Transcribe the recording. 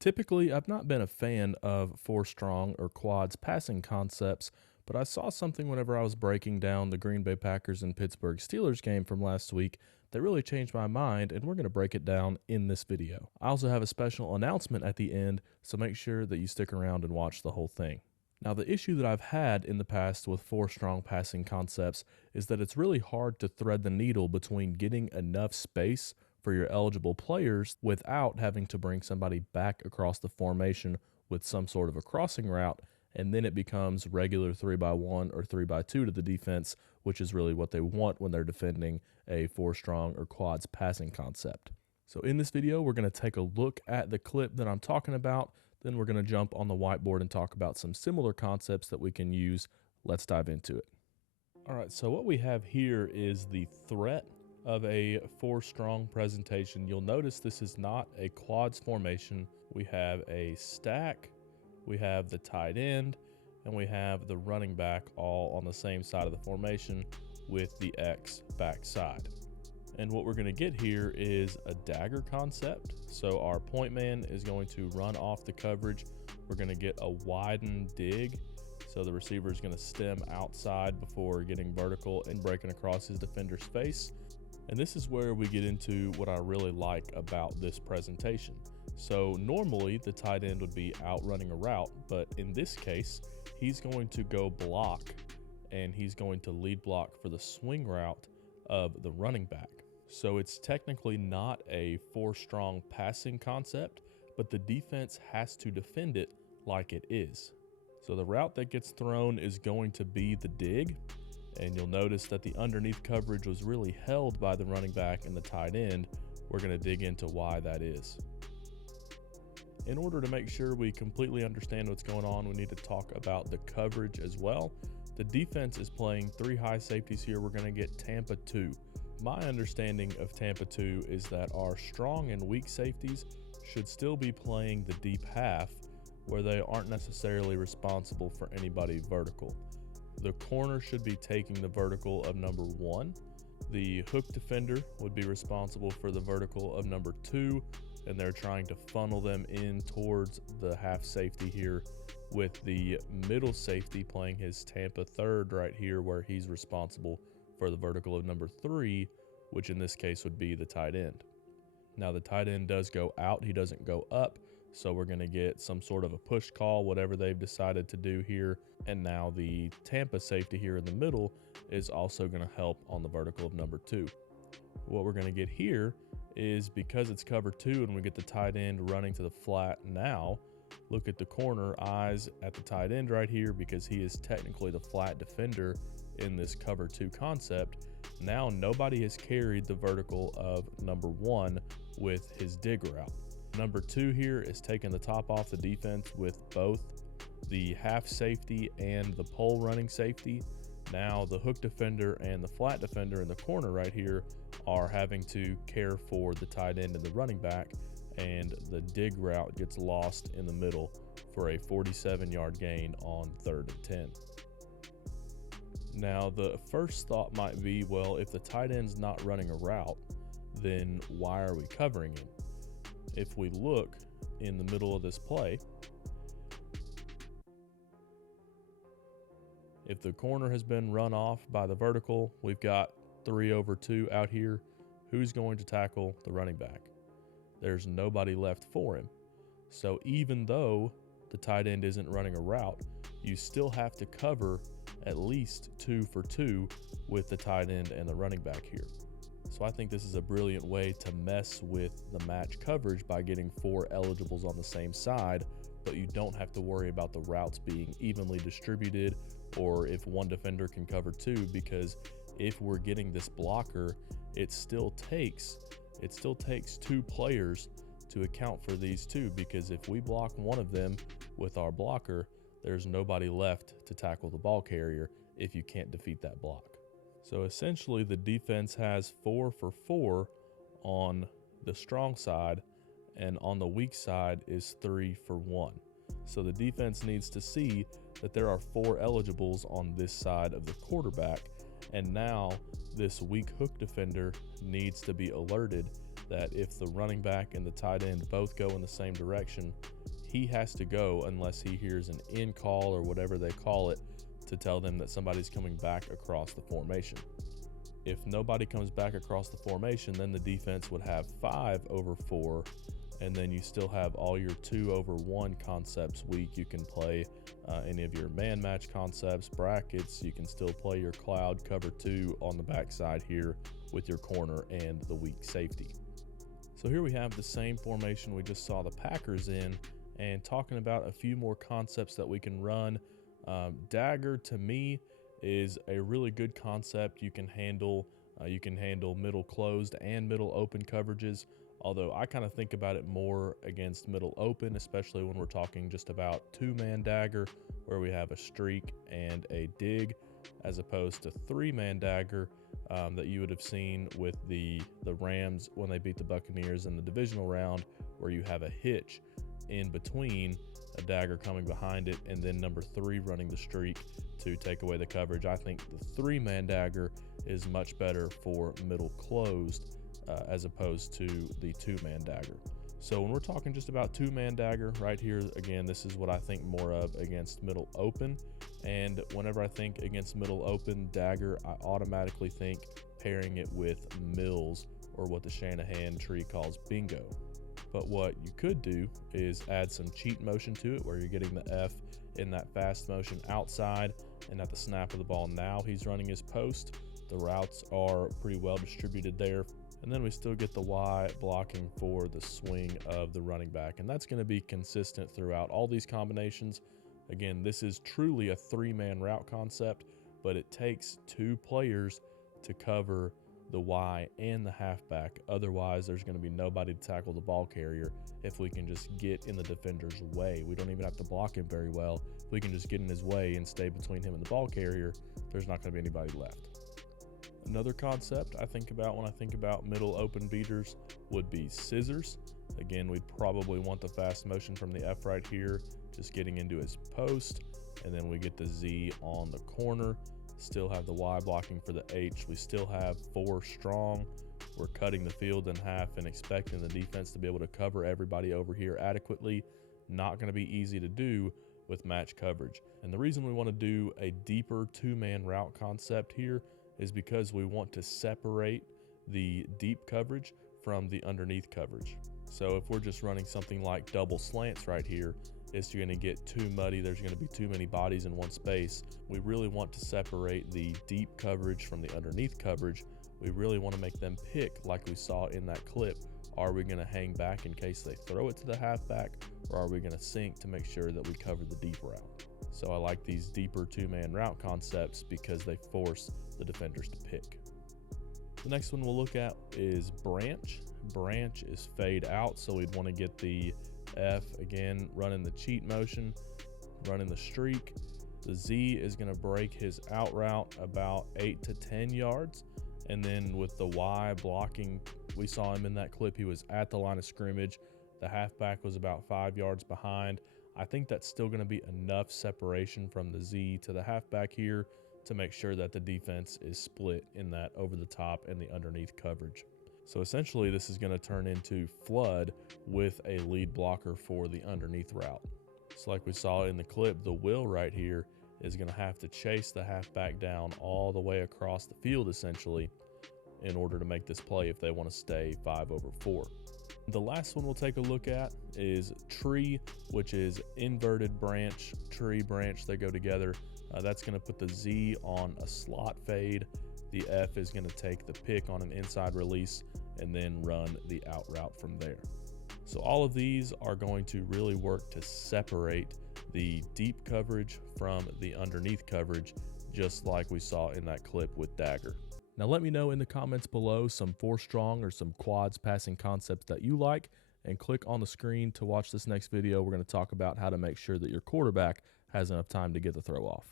Typically, I've not been a fan of four strong or quads passing concepts, but I saw something whenever I was breaking down the Green Bay Packers and Pittsburgh Steelers game from last week that really changed my mind, and we're going to break it down in this video. I also have a special announcement at the end, so make sure that you stick around and watch the whole thing. Now, the issue that I've had in the past with four strong passing concepts is that it's really hard to thread the needle between getting enough space for your eligible players without having to bring somebody back across the formation with some sort of a crossing route, and then it becomes regular 3x1 or 3x2 to the defense, which is really what they want when they're defending a four strong or quads passing concept. So in this video, we're going to take a look at the clip that I'm talking about, then we're going to jump on the whiteboard and talk about some similar concepts that we can use. Let's dive into it. All right, so what we have here is the threat of a four strong presentation. You'll notice this is not a quads formation. We have a stack, we have the tight end, and we have the running back all on the same side of the formation with the X backside. And what we're going to get here is a dagger concept. So our point man is going to run off the coverage. We're going to get a widened dig. So the receiver is going to stem outside before getting vertical and breaking across his defender's face. And this is where we get into what I really like about this presentation. So normally the tight end would be out running a route, but in this case, he's going to go block and he's going to lead block for the swing route of the running back. So it's technically not a four strong passing concept, but the defense has to defend it like it is. So the route that gets thrown is going to be the dig. And you'll notice that the underneath coverage was really held by the running back and the tight end. We're going to dig into why that is. In order to make sure we completely understand what's going on, we need to talk about the coverage as well. The defense is playing three high safeties here. We're going to get Tampa 2. My understanding of Tampa 2 is that our strong and weak safeties should still be playing the deep half where they aren't necessarily responsible for anybody vertical. The corner should be taking the vertical of number 1. The hook defender would be responsible for the vertical of number 2, and they're trying to funnel them in towards the half safety here, with the middle safety playing his Tampa 3rd right here, where he's responsible for the vertical of number 3, which in this case would be the tight end. Now the tight end does go out, he doesn't go up, so we're going to get some sort of a push call, whatever they've decided to do here. And now the Tampa safety here in the middle is also going to help on the vertical of number 2. What we're going to get here is, because it's cover 2 and we get the tight end running to the flat now, look at the corner, eyes at the tight end right here, because he is technically the flat defender in this cover 2 concept. Now nobody has carried the vertical of number 1 with his dig route. Number 2 here is taking the top off the defense with both the half safety and the pole running safety. Now the hook defender and the flat defender in the corner right here are having to care for the tight end and the running back, and the dig route gets lost in the middle for a 47-yard gain on 3rd and 10. Now the first thought might be, well, if the tight end's not running a route, then why are we covering him? If we look in the middle of this play, if the corner has been run off by the vertical, we've got 3/2 out here. Who's going to tackle the running back? There's nobody left for him. So even though the tight end isn't running a route, you still have to cover at least 2 for 2 with the tight end and the running back here. So I think this is a brilliant way to mess with the match coverage by getting 4 eligibles on the same side, but you don't have to worry about the routes being evenly distributed or if one defender can cover 2, because if we're getting this blocker, it still takes 2 players to account for these 2, because if we block one of them with our blocker, there's nobody left to tackle the ball carrier if you can't defeat that block. So essentially the defense has 4 for 4 on the strong side, and on the weak side is 3 for 1. So the defense needs to see that there are 4 eligibles on this side of the quarterback, and now this weak hook defender needs to be alerted that if the running back and the tight end both go in the same direction, he has to go unless he hears an in call or whatever they call it to tell them that somebody's coming back across the formation. If nobody comes back across the formation, then the defense would have 5 over 4, and then you still have all your 2 over 1 concepts weak. You can play any of your man match concepts, brackets. You can still play your cloud cover 2 on the backside here with your corner and the weak safety. So here we have the same formation we just saw the Packers in, and talking about a few more concepts that we can run. Dagger, to me, is a really good concept. You can handle middle closed and middle open coverages, although I kind of think about it more against middle open, especially when we're talking just about 2-man dagger, where we have a streak and a dig, as opposed to 3-man dagger that you would have seen with the Rams when they beat the Buccaneers in the divisional round, where you have a hitch in between, a dagger coming behind it, and then number 3 running the streak to take away the coverage. I think the 3-man dagger is much better for middle closed as opposed to the 2-man dagger. So when we're talking just about 2-man dagger right here, again, this is what I think more of against middle open. And whenever I think against middle open dagger, I automatically think pairing it with Mills, or what the Shanahan tree calls bingo. But what you could do is add some cheat motion to it, where you're getting the F in that fast motion outside, and at the snap of the ball now he's running his post. The routes are pretty well distributed there. And then we still get the Y blocking for the swing of the running back. And that's going to be consistent throughout all these combinations. Again, this is truly a 3-man route concept, but it takes 2 players to cover the Y and the halfback. Otherwise, there's going to be nobody to tackle the ball carrier if we can just get in the defender's way. We don't even have to block him very well. If we can just get in his way and stay between him and the ball carrier, there's not going to be anybody left. Another concept I think about when I think about middle open beaters would be scissors. Again, we'd probably want the fast motion from the F right here, just getting into his post, and then we get the Z on the corner. Still have the Y blocking for the H. We still have 4 strong. We're cutting the field in half and expecting the defense to be able to cover everybody over here adequately. Not going to be easy to do with match coverage. And the reason we want to do a deeper 2-man route concept here is because we want to separate the deep coverage from the underneath coverage. So if we're just running something like double slants right here, it's going to get too muddy. There's going to be too many bodies in one space. We really want to separate the deep coverage from the underneath coverage. We really want to make them pick, like we saw in that clip. Are we going to hang back in case they throw it to the halfback, or are we going to sink to make sure that we cover the deep route? So I like these deeper 2-man route concepts because they force the defenders to pick. The next one we'll look at is branch. Branch is fade out, so we'd want to get the F, again, running the cheat motion, running the streak. The Z is going to break his out route about 8 to 10 yards. And then with the Y blocking, we saw him in that clip, he was at the line of scrimmage. The halfback was about 5 yards behind. I think that's still going to be enough separation from the Z to the halfback here to make sure that the defense is split in that over the top and the underneath coverage. So essentially this is going to turn into flood with a lead blocker for the underneath route. So like we saw in the clip, the will right here is going to have to chase the halfback down all the way across the field essentially in order to make this play if they want to stay 5 over 4. The last one we'll take a look at is tree, which is inverted branch, tree, branch, they go together. That's going to put the Z on a slot fade. The F is going to take the pick on an inside release and then run the out route from there. So all of these are going to really work to separate the deep coverage from the underneath coverage, just like we saw in that clip with Dagger. Now let me know in the comments below some 4 strong or some quads passing concepts that you like, and click on the screen to watch this next video. We're going to talk about how to make sure that your quarterback has enough time to get the throw off.